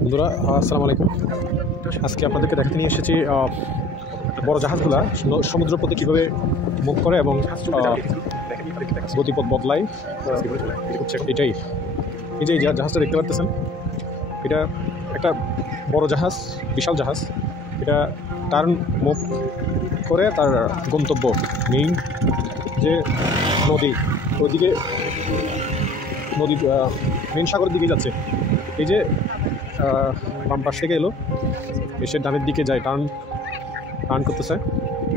বন্ধুরা আসসালামু আলাইকুম। আজকে আপনাদেরকে দেখাতে নিয়ে এসেছি বড় জাহাজগুলা সমুদ্র পথে কীভাবে মুভ করে এবং গতিপথ বদলায়। এটাই এই যে জাহাজটা দেখতে পাচ্ছেন, এটা একটা বড় জাহাজ, বিশাল জাহাজ। এটা টার্ন মুভ করে তার গন্তব্য মেইন যে নদী, ওইদিকে নদী মেইন সাগরের দিকে যাচ্ছে। এই যে বাম পাশ থেকে এলো, এসে ডানের দিকে যায়, টার্ন করতেছে।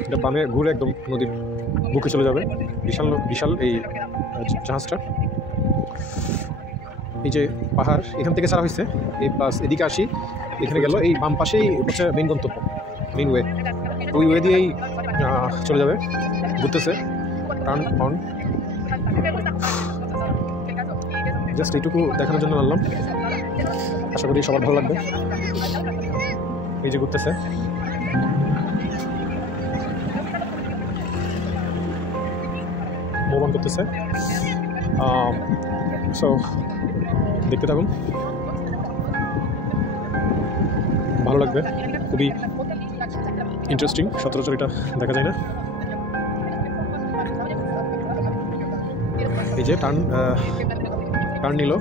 এটা বামে ঘুরে একদম নদীর বুকে চলে যাবে। বিশাল বিশাল এই জাহাজটা। এই যে পাহাড় এখান থেকে ছাড়া হয়েছে, এই প্লাস এদিকে আসি, এখানে গেল, এই বাম পাশেই হচ্ছে মেইন গন্তব্য, মেইন ওয়ে। ওই ওয়ে দিয়েই চলে যাবে, ঘুরতেছে, টার্ন অন। জাস্ট এইটুকু দেখানোর জন্য আনলাম, আশা করি সবার ভালো লাগবে। এই যে ঘুরতেছে, মুভ অন করতেছে। সো দেখতে থাকুন, ভালো লাগবে, খুবই ইন্টারেস্টিং। সচরাচর এটা দেখা যায় না। এই যে টার্ন নিল,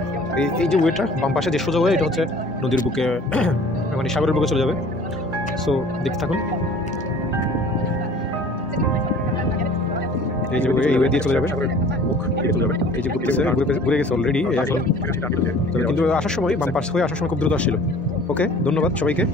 এই যে ওয়েটা বাম পাশে যে সোজা ওয়ে, এটা হচ্ছে নদীর বুকে, মানে সাগরের বুকে চলে যাবে। সো দেখতে থাকুন। এই যে এই ওয়ে দিয়ে চলে যাবে, এই যে ঘুরতেছে, ঘুরে গেছে অলরেডি এখন, কিন্তু আসার সময় বাম পাশ হয়ে আসার সময় খুব দ্রুত আসছিল। ওকে, ধন্যবাদ সবাইকে।